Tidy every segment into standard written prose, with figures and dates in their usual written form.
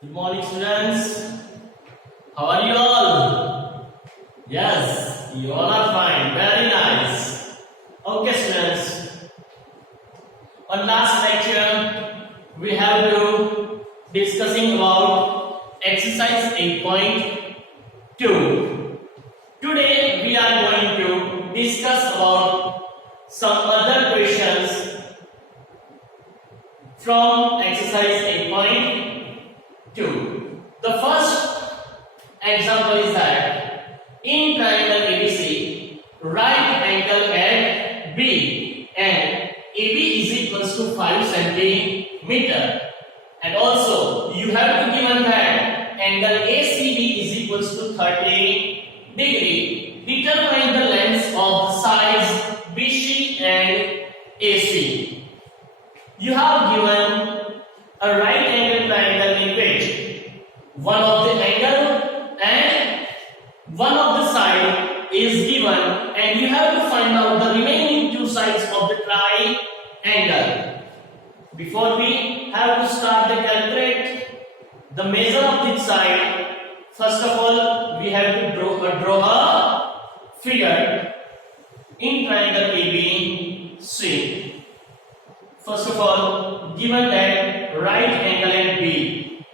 Good morning, students. How are you all? Yes, you all are fine. Very nice. Okay, students. On last lecture, we have to discussing about exercise 8.2. Today, we are going to discuss about some other questions from exercise 8.2. The first example is that in triangle ABC, right angle at B and AB is equals to 5 centimeter, and also you have to given that angle ACB is equals to 30 degree. Determine the lengths of the sides BC and AC. You have given a right angle triangle in which one of the angle and one of the side is given, and you have to find out the remaining two sides of the triangle. Before we have to start the calculate the measure of this side, first of all we have to draw a figure in triangle ABC. First of all, given that right angle at B,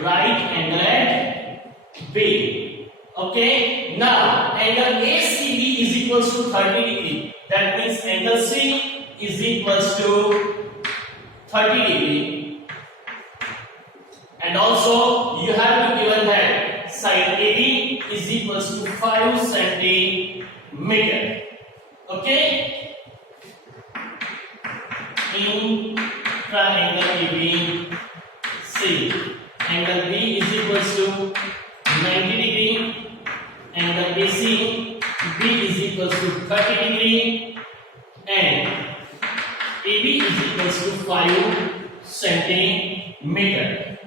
right angle at B. Okay. Now angle ACB is equals to 30 degree. That means angle C is equals to 30 degree. And also you have to given that side AB is equals to 5 centimeter. Okay. In triangle ABC, angle B is equals to 90 degree, angle AC B is equals to 30 degree, and AB is equals to 5 centimeter.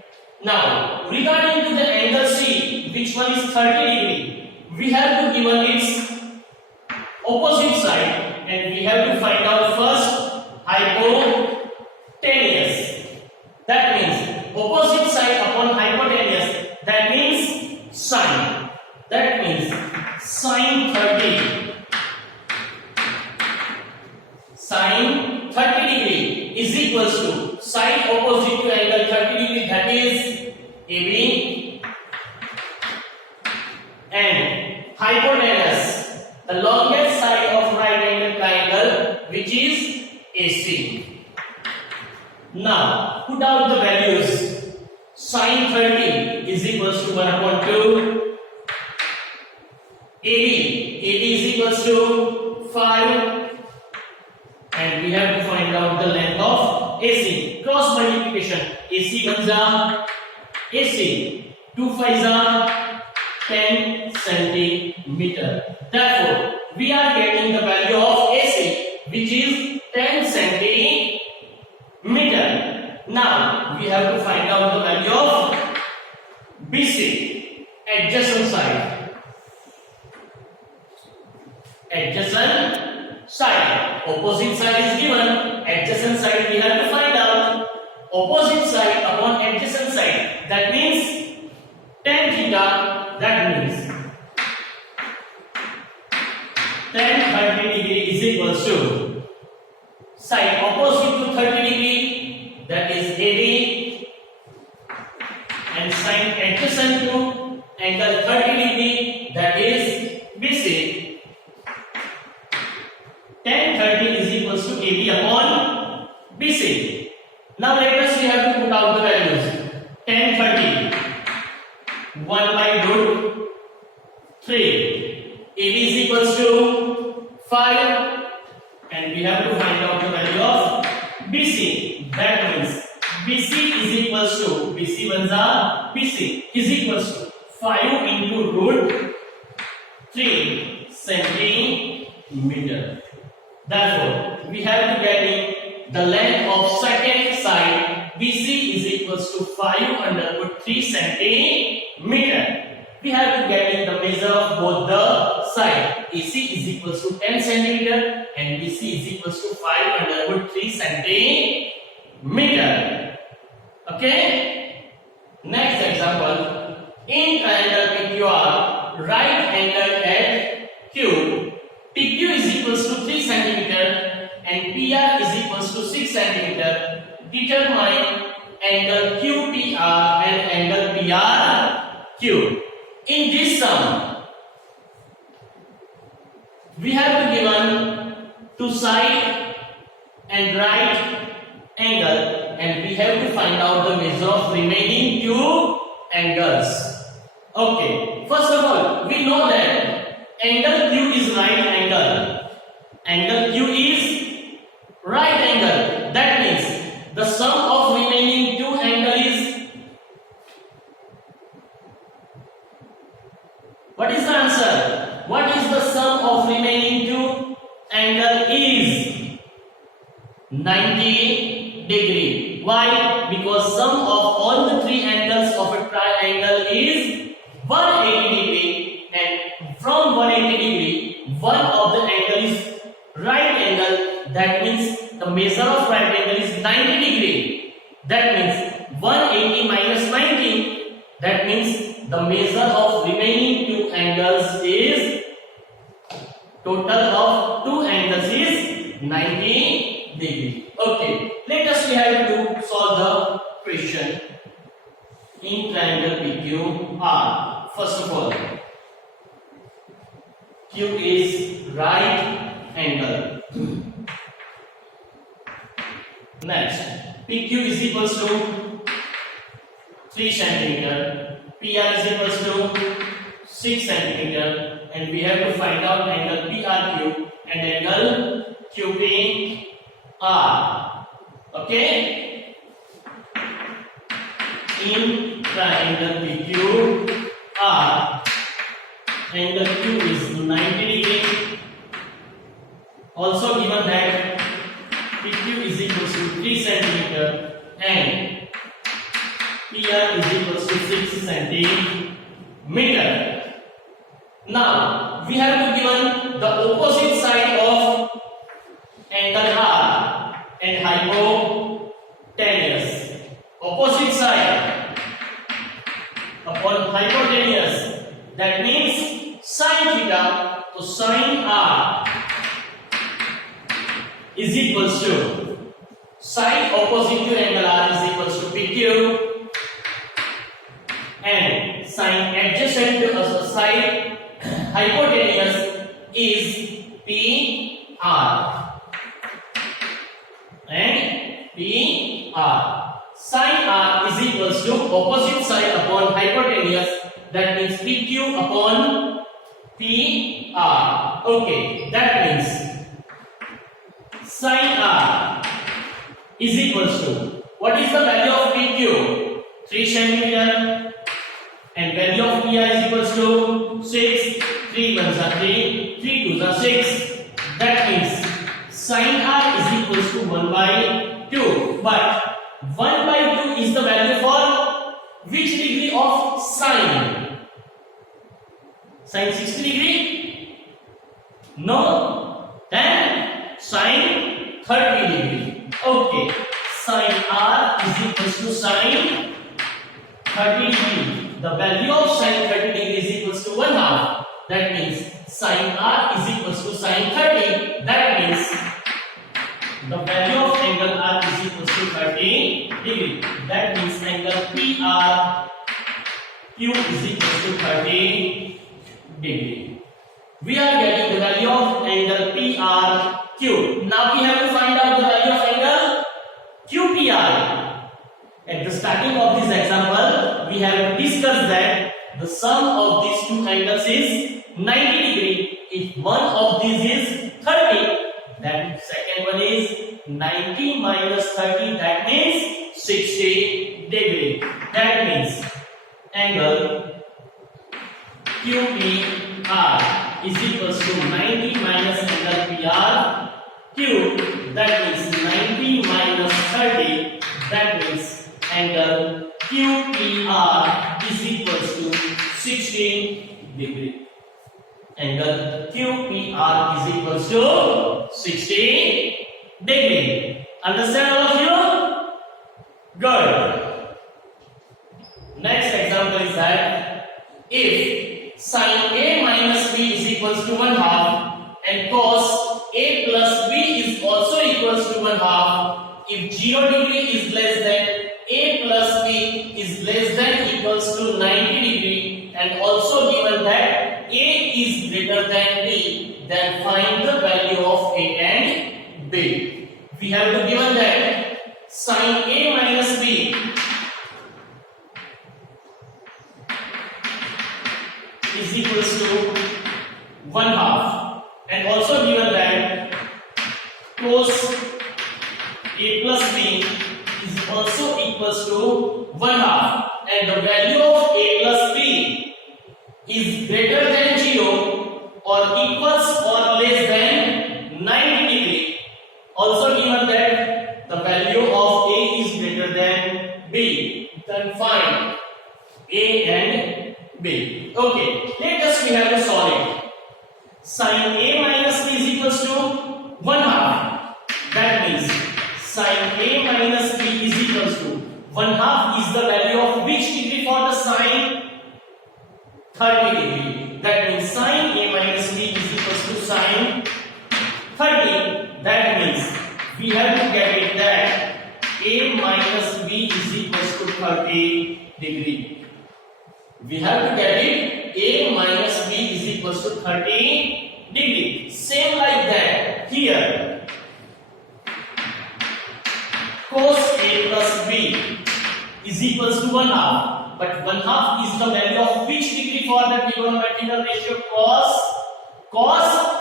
Now regarding to the angle C, which one is 30 degree, we have to given its opposite side, and we have to find out first hypotenuse. That means opposite side upon hypotenuse, that means sine. That means sine 30. Sine 30 degree is equals to side opposite to angle 30 degree, that is AB, and hypotenuse, the longest side of right angle triangle, which is AC. Now put out the values. Sine 30 is equals to 1 upon 2. AB is equals to 5, and we have to find out the length of AC. Cross multiplication. AC comes out AC 2 5s are 10 centimeter. Therefore we are getting the value of AC, which is 10 centimeter. Now we have to find out the value of BC, adjacent side. Adjacent side, opposite side is given, adjacent side we have to find out. Opposite side upon adjacent side, that means tan theta, that means tan 30 degree is equals to side opposite to 30 degree, that is AB, and side adjacent to angle 30 degree, that is BC. Tan 30 is equals to AB upon BC. Now let us we have to put out the values. Tan 30 1 by root 3, AB is equals to 5, and we have to find out the value of BC. That means BC is equals to BC is equals to 5 into root 3 centimeter. Therefore we have to get the length of second side BC is equals to 5 under root 3 centimeter. We have to get the measure of both the side. AC is equals to 10 centimeter and BC is equals to 5 under root 3 centimeter. Okay. Next example, in triangle PQR, right angle at Q, PQ is equals to 3 cm and PR is equals to 6 cm. Determine angle QPR and angle PRQ. In this sum, we have to given two side and right angle, and we have to find out the measure of remaining two angles. Okay, first of all, we know that angle Q is right angle. Angle Q is right angle. That means the sum of remaining two angle is, what is the answer? What is the sum of remaining two angle is 90 degree. Why? Because sum of all the three angles of a triangle is 180 degree, and from 180 degree one of the angle is right angle. That means the measure of right angle is 90 degree. That means 180 minus 90. That means the measure of remaining two angles is, total of two angles is 90 degree. Okay, let us we have to solve the question in triangle PQR. First of all, Q is right angle. Next, PQ is equals to 3 cm, PR is equals to 6 cm, and we have to find out angle PRQ and angle QPR. Okay, in triangle PQR, angle Q is 90 degree. Also given that PQ is equals to 3 cm and PR is equals to 6 cm. Now we have to given the opposite side of angle R and hypotenuse. Opposite side upon hypotenuse, that means sin theta. So sin R is equals to side opposite to angle R is equals to PQ, and sine adjacent to a side hypotenuse is PR and PR. Sin R is equals to opposite side upon hypotenuse, that means PQ upon PR. Okay, that means sin R is equals to, what is the value of PQ? 3 cm, and value of PR is equals to 6. 3 1s are 3, 3 2s are 6. That means sin R is equals to 1 by 2. But 1 by 2 is the value for which degree of sine? Sine 60 degree? No. Then sine 30 degree. Okay. Sin R is equals to sine 30 degree. The value of sine 30 degree is equals to 1/2. That means sin R is equals to sine 30. That means the value of angle R is equals to 30 degree. That means angle PRQ is equals to 30 degree. We are getting the value of angle PRQ. Now we have to find out the value of angle QPR. At the starting of this example, we have discussed that the sum of these two angles is 90 degree. If one of these is 30, then second one is 90 minus 30, that means 60 degree. That means angle QPR is equals to 90 minus angle PRQ. That means 90 minus 30. That means angle QPR is equals to 60 degree. Angle QPR is equals to 60 degree. Understand all of you? Good. if sin A minus B is equals to 1/2 and cos A plus B is also equals to 1/2, if 0 degree is less than A plus B is less than equals to 90 degree, and also given that A is greater than B, then find the value of A and B. We have to given that sin A minus B is equals to 1/2, and also given that cos A plus B is also equals to 1/2, and the value of A plus B is greater than 0 or equals or less than 90 degree. Also given that the value of A is greater than B, then find A and B. Okay, let us we have to solve it. Sin A minus B is equals to 1/2. That means sin A minus B is equals to 1/2 is the value of which degree for the sine? 30 degree. That means sin A minus B is equals to sine 30. That means we have to get it that A minus B is equals to 30 degree. We have to get it A minus B is equals to 30 degree. Same like that here. Cos A plus B is equals to 1/2, but 1/2 is the value of which degree for the trigonometrical ratio cos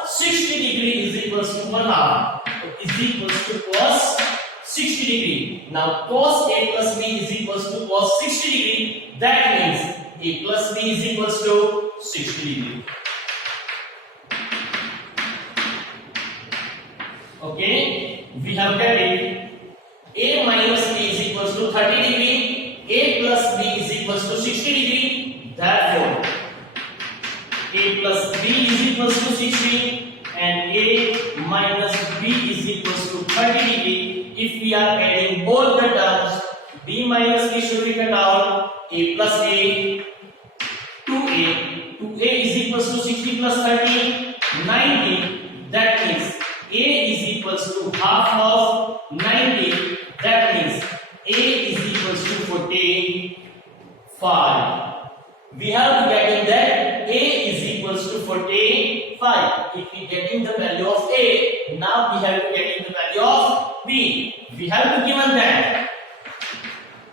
60 degree is equals to 1/2 is equals to cos 60 degree. Now cos A plus B is equals to cos 60 degree. That means A plus B is equals to 60 degree. Okay, we have got it. A minus B is equals to 30 degree. A plus B is equals to 60 degree. Therefore, A plus B is equals to 60 and A minus B is equals to 30 degree. If we are adding both the terms, B minus B should be cut out. A plus A, 2A is equals to 60 plus 30, 90. That means A is equals to half of 90. That means A is equals to 45. We have to get in that A is equals to 45. If we getting the value of A, now we have to get in the value of B. We have to given that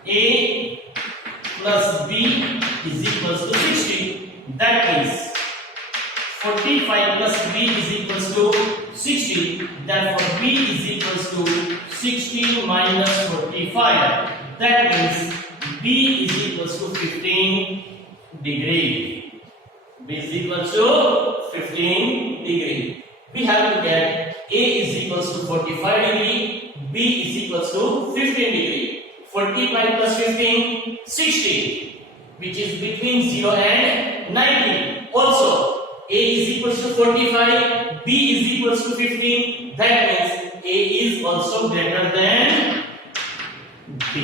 A plus B is equals to 60. That means 45 plus B is equals to 60. Therefore, B is equals to 60 minus 45. That means B is equals to 15 degree. B is equals to 15 degree. We have to get A is equals to 45 degree. B is equals to 15 degree. 45 plus 15, 60, which is between 0 and 90. Also, A is equals to 45, B is equals to 15. That means A is also greater than B.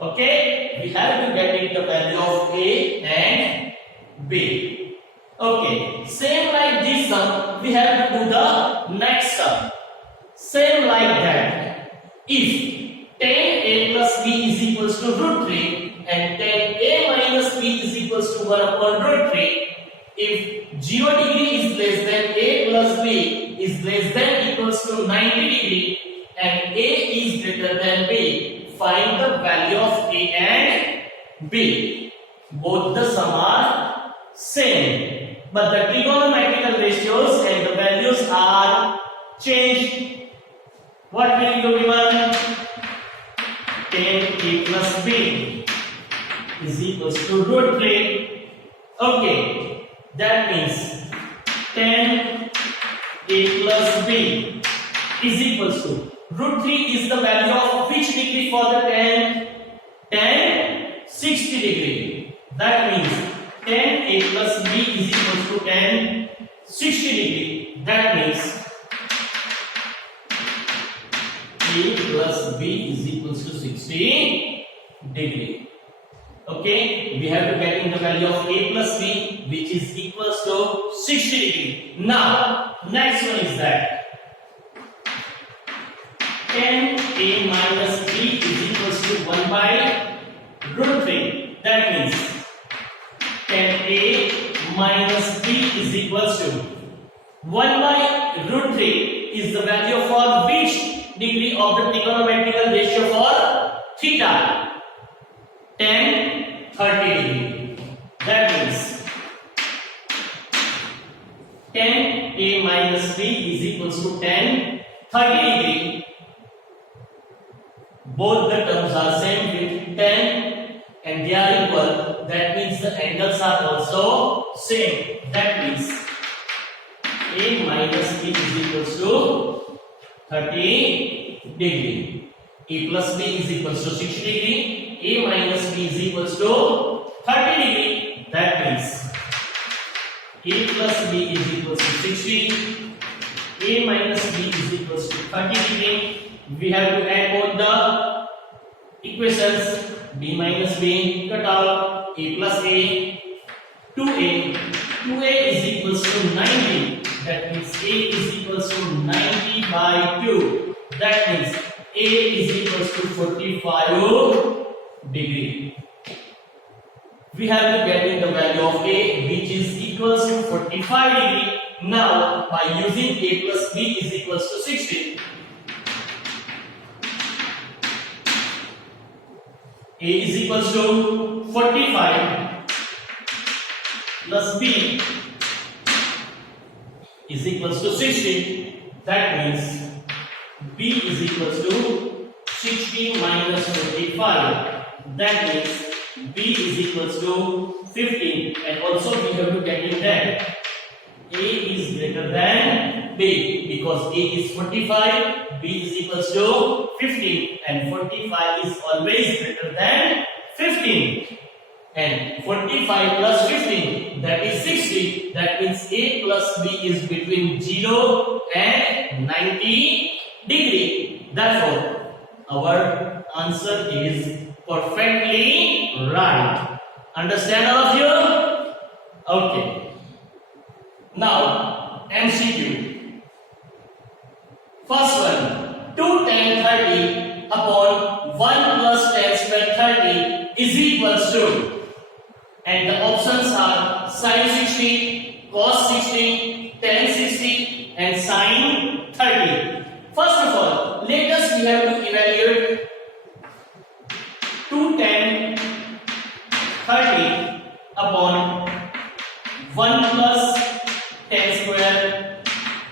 Okay, we have to get it the value of A and B. Okay, same like this sum, we have to do the next sum. Same like that. If tan A plus B is equals to root 3 and tan A minus B is equals to 1 upon root 3, if 0 degree is less than A plus B is less than equals to 90 degree and A is greater than B, find the value of A and B. Both the sum are same, but the trigonometrical ratios and the values are changed. What will you given? Tan A plus B is equals to root 3. Okay, that means tan A plus B is equals to root 3 is the value of which degree for the tan? Tan 60 degree. That means tan A plus B is equals to tan 60 degree. That means A plus B is equals to 60 degree. Okay, we have to get in the value of a plus b, which is equals to 60 degree. Now, next one is that tan a minus b is equals to 1 by root 3. That means tan a minus b is equals to 1 by root 3 is the value for which degree of the trigonometrical ratio for theta? Tan 30 degree. That means tan a minus b is equals to tan 30 degree. Both the terms are same with tan and they are equal. That means the angles are also same. That means a minus b is equals to 30 degree. A plus b is equals to 60 degree. A minus b is equals to 30 degree. That means a plus b is equals to 60. A minus b is equals to 30 degree. We have to add both the equations. B minus b cut out. A plus a. 2a. 2a is equals to 90. That means a is equals to 90 by 2. That means a is equals to 45 degree. We have to get in the value of a, which is equals to 45 degree. Now, by using a plus b is equals to 60. A is equals to 45 plus b is equals to 60. That means b is equals to 60 minus 45. That means b is equals to 15. And also we have to get in that a is greater than b, because a is 45, b is equals to 15, and 45 is always greater than 15. And 45 plus 15, that is 60. That means a plus b is between 0 and 90 degree. Therefore, our answer is perfectly right. Understand all of you? Okay. Now, MCQ. First one, 2 tan 30 upon 1 plus tan square 30 is equals to, and the options are sin 60, cos 60, tan 60 and sin 30. First of all, let us we have to evaluate 2 tan 30 upon 1 plus tan square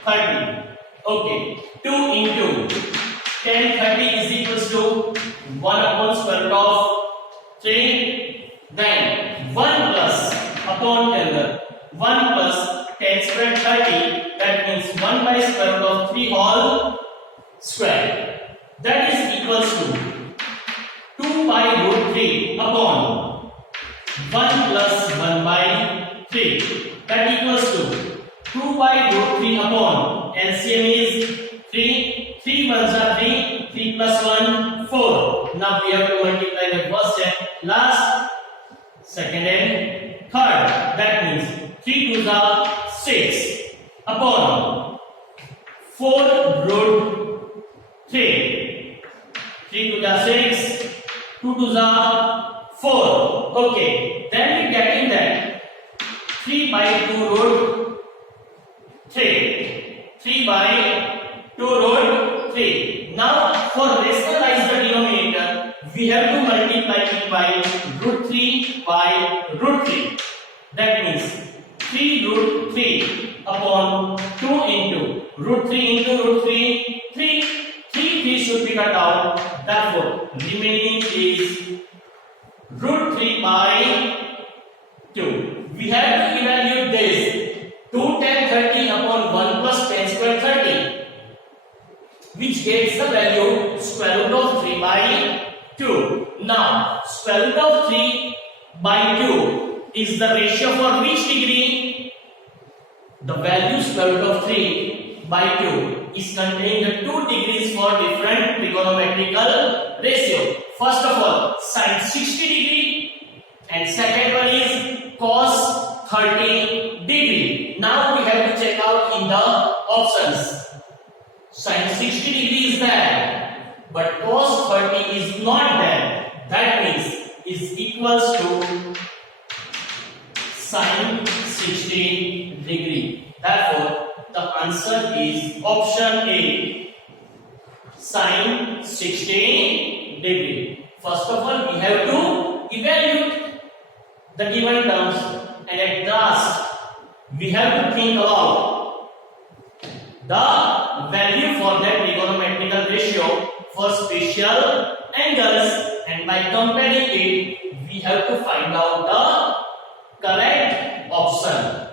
30. Okay, 2 into tan 30 is equals to 1 upon square root of 3. Then 1 plus upon 10, 1 plus tan square 30. That means 1 by square root of 3 whole square. That is equals to 2 by root 3 upon 1 plus 1 by 3. That equals to 2 by root 3 upon LCM is 3. 3 ones are 3. 3 plus 1, 4. Now we have to multiply the first and last, second and third. That means 3 twos are 6 upon 4 root 3. 3 twos are 6. 2 twos are 4. Okay. Then we get in that 3 by 2 root 3. 3 by 2 root 3. Now for rationalize the denominator, we have to multiply it by root 3 by root 3. That means 3 root 3 upon 2 into root 3 into root 3. 3 should be cut out. Therefore, remaining is root 3 by 2. We have to evaluate this. 2 tan 30 upon 1 plus tan square 30, which gets the value square root of 3 by 2. Now, square root of 3 by 2 is the ratio for which degree? The value square root of 3 by 2 is contained the 2 degrees for different trigonometrical ratio. First of all, sin 60 degree and second one is cos 30 degree. Now we have to check out in the options. Sin 60 degree is there, but cos 30 is not there. That means is equals to sin 60 degree. Therefore, the answer is option A, sin 60 degree. First of all, we have to evaluate the given terms, and at last we have to think about the value for that trigonometrical ratio for special angles, and by comparing it we have to find out the correct option.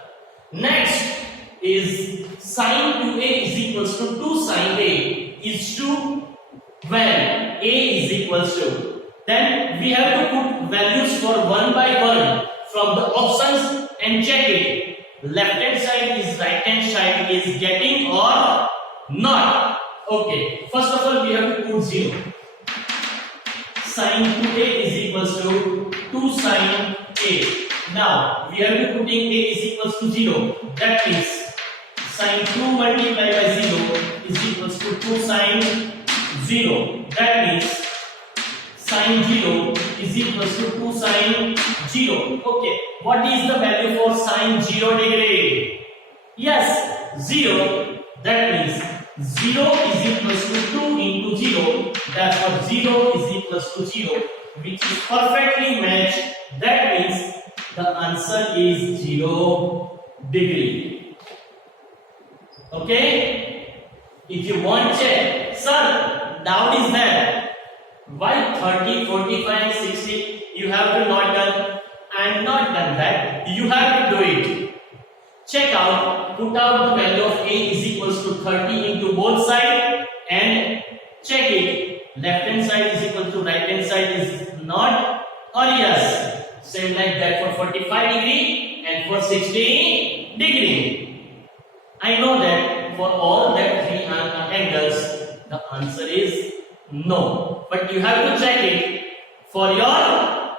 Next is sin 2a is equals to 2 sin a is to when a is equals to, then we have to put values for one by one from the options and check it. Left hand side is right hand side is getting or not. Okay, first of all we have to put 0. Sin 2a is equals to 2 sin a. Now we have to putting a is equals to 0. That means sin 2 multiplied by 0 is equals to 2 sin 0. That means sin 0 is equals to 2 sin 0. Okay, what is the value for sin 0 degree? Yes, 0. That means 0 is equals to 2 into 0. Therefore 0 is equals to 0, which is perfectly matched. That means the answer is 0 degree. Okay? If you want check, sir, doubt is there. Why 30, 45 and 60 you have to not done? I am not done that. You have to do it. Check out, put out the value of a is equals to 30 into both sides and check it. Left hand side is equal to right hand side is not or yes. Same like that for 45 degree and for 60 degree. I know that for all that three angles the answer is no, but you have to check it for your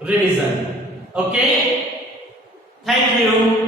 revision. Okay, thank you.